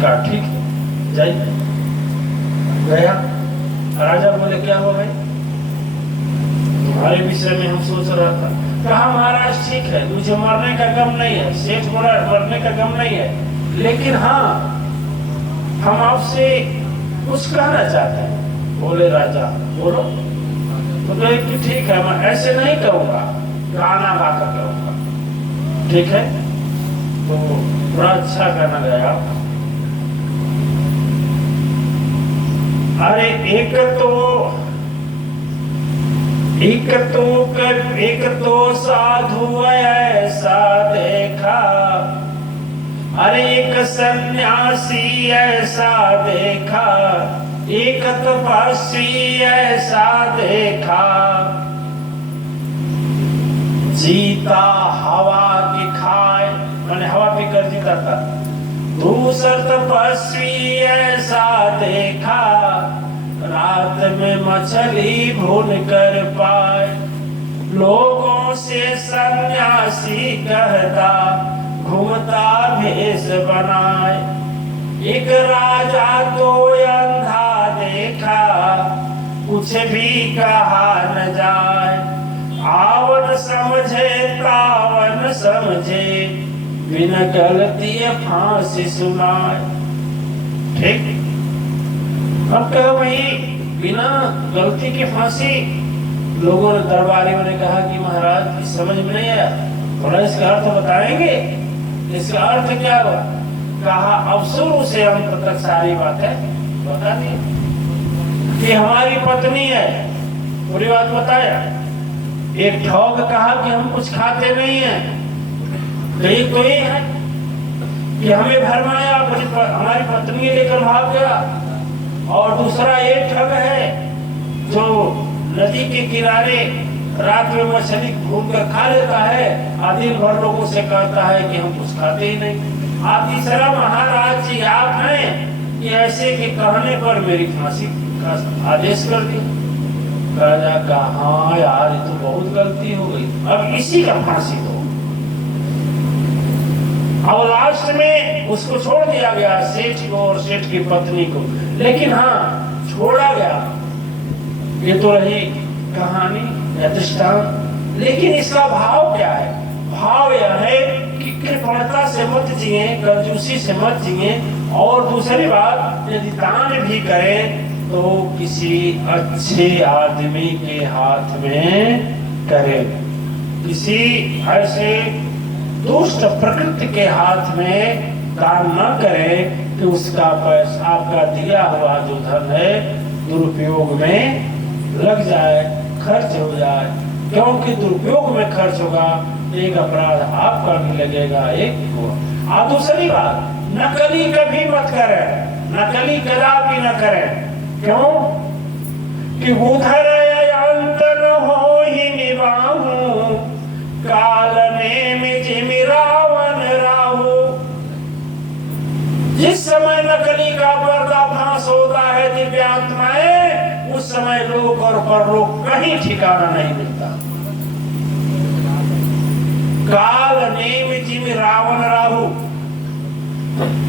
कहा ठीक है जाइए। गया, राजा बोले क्या हो भाई, तुम्हारे विषय में हम सोच रहा था। कहा महाराज ठीक है, मुझे मरने का गम नहीं है, सेठ बोला मरने का गम नहीं है, लेकिन हाँ हम आपसे कुछ कहना चाहते हैं। बोले राजा बोलो। तो बोले कि ठीक है, मैं ऐसे नहीं कहूँगा, गाना गाकर कहूँगा, ठीक है। तो बड़ा अच्छा गाना गाया। अरे एक तो साधु ऐसा देखा, अरे एक सन्यासी ऐसा देखा, एक तपस्वी ऐसा देखा, जीता हवा की खाए, मैंने हवा पीकर जीता था। दूसरा तपस्वी ऐसा देखा, रात में मछली भून कर पाए। लोगों से सन्यासी कहता, घूमता भेष बनाए। एक राजा तो अंधा देखा, कुछ भी कहा न जाए। आवन समझे तावन समझे, बिना गलती फांसी सुनाए। ठीक, अब कहा वही बिना गलती की फांसी। लोगों ने, दरबारियों ने कहा कि महाराज इस समझ में नहीं आया, थोड़ा इसका अर्थ बताएंगे, इसका अर्थ क्या हुआ। कहा अब शुरू से अंत तक सारी बातें बता दी कि हमारी पत्नी है, पूरी बात बताया। एक ठग कहा कि हम कुछ खाते नहीं हैं, एक तो ये है कि हमें भरमाया, हमारी पत्नी लेकर भाग गया। और दूसरा ये ठग है जो नदी के किनारे रात में मछली घूम कर खा लेता है, दिन भर लोगों से कहता है कि हम कुछ खाते ही नहीं। आप तीसरा महाराज जी आप हैं कि ऐसे के कहने पर मेरी फांसी का आदेश कर दिया। राजा कहा हाँ यार ये तो बहुत गलती हो गई, अब इसी का फांसी दो। अब लास्ट में उसको छोड़ दिया गया, सेठ को और सेठ की पत्नी को। लेकिन हाँ छोड़ा गया, ये तो रही कहानी या दृष्टांत। लेकिन इसका भाव क्या है? भाव यह है कि कृपणता से मत जिए, कंजूसी से मत जिए। और दूसरी बात, यदि दान भी करें तो किसी अच्छे आदमी के हाथ में करें, किसी ऐसे दुष्ट प्रकृति के हाथ में दान न करें कि उसका पैसा, आपका दिया हुआ जो धन है, दुरुपयोग में लग जाए, खर्च हो जाए। क्योंकि दुरुपयोग में खर्च होगा, एक अपराध आपका भी लगेगा, एक होगा। और दूसरी बात, नकली कभी मत करें, नकली कदापि न करें। क्यों कि उधर अंतर हो ही निभाऊं, काल ने जिमि रावण राहु। जिस समय नकली का पर्दाफाश होता है दिव्यात्माएं, उस समय लोक और परलोक कहीं ठिकाना नहीं मिलता। काल नेम जिमि रावण राहु।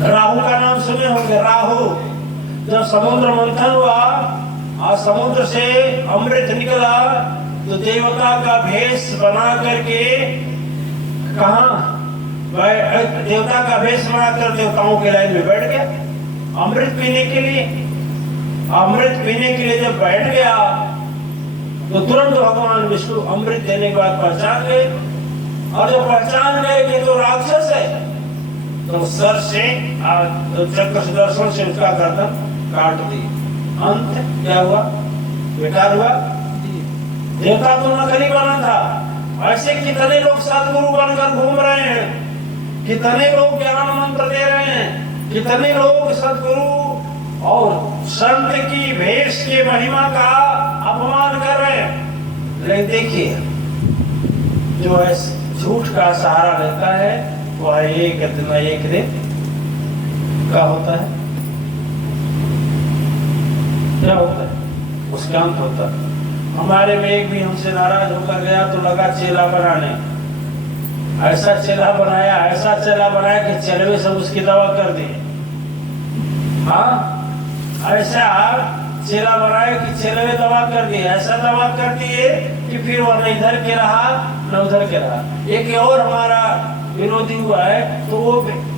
राहु का नाम सुने होंगे। राहु जब समुद्र मंथन हुआ और समुद्र से अमृत निकला तो देवता का भेष बना करके कहा, देवता का भेष बनाकर देवताओं के लाइन में बैठ गया अमृत पीने के लिए। अमृत पीने के लिए जब बैठ गया तो तुरंत भगवान विष्णु अमृत देने के बाद पहचान गए। और जब पहचान गए कि तो राक्षस है, तो सर से चक्र सुदर्शन से उसका गर्दन काट दी। अंत क्या हुआ? बेकार हुआ। देवता तो नकली बना था। ऐसे कितने लोग सदगुरु बनकर घूम रहे हैं, कितने लोग ज्ञान मंत्र दे रहे हैं, कितने लोग सदगुरु और संत की भेष के महिमा का अपमान कर रहे हैं। लेकिन देखिए, जो ऐसे झूठ का सहारा लेता है वह एक दिन क्या होता है? क्या होता है? उसका अंत होता है। हमारे में एक भी हमसे नाराज होकर गया तो लगा चेला बनाने। ऐसा चेला बनाया कि चेलवे सब उसकी दवा कर दिए। हाँ, ऐसा चेला बनाए कि चेले में दवा कर दिया, ऐसा दवा कर दिए कि फिर वह न इधर के रहा न उधर के रहा। एक और हमारा विरोधी हुआ है, तो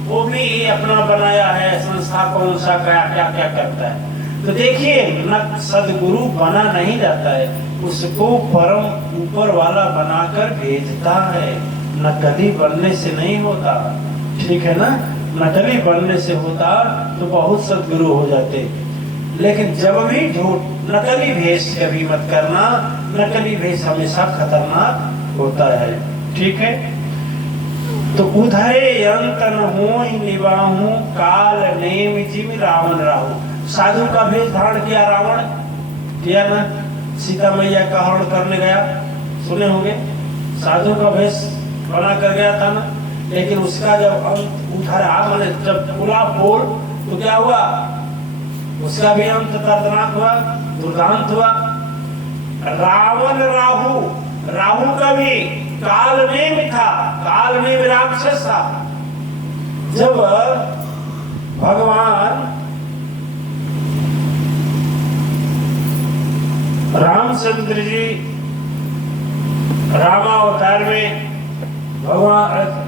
वो भी अपना बनाया है संस्था, कौन सा क्या क्या क्या करता है। तो देखिए, न सदगुरु बना नहीं जाता है, उसको परम ऊपर वाला बनाकर भेजता है। नकली बनने से नहीं होता, ठीक है ना। नकली बनने से होता तो बहुत सदगुरु हो जाते। लेकिन जब भी झूठ, नकली भेष कभी मत करना। नकली भेष हमेशा खतरनाक होता है, ठीक है। तो उधरे अंत न हो निवाहू, काल नेम जिम रावण राहु। साधु का भेष धारण किया रावण, किया ना। सीता मैया का हरण करने गया, सुने होंगे, साधु का भेष बना कर गया था ना। लेकिन उसका जब अंत उधरा, मैंने जब खुला बोल, तो क्या हुआ, उसका भी अंत दर्दनाक हुआ, दुर्दांत हुआ। रावण राहु, राहु का भी काल में था, काल में राक्षस था। जब भगवान रामचंद्र जी रामावतार में भगवान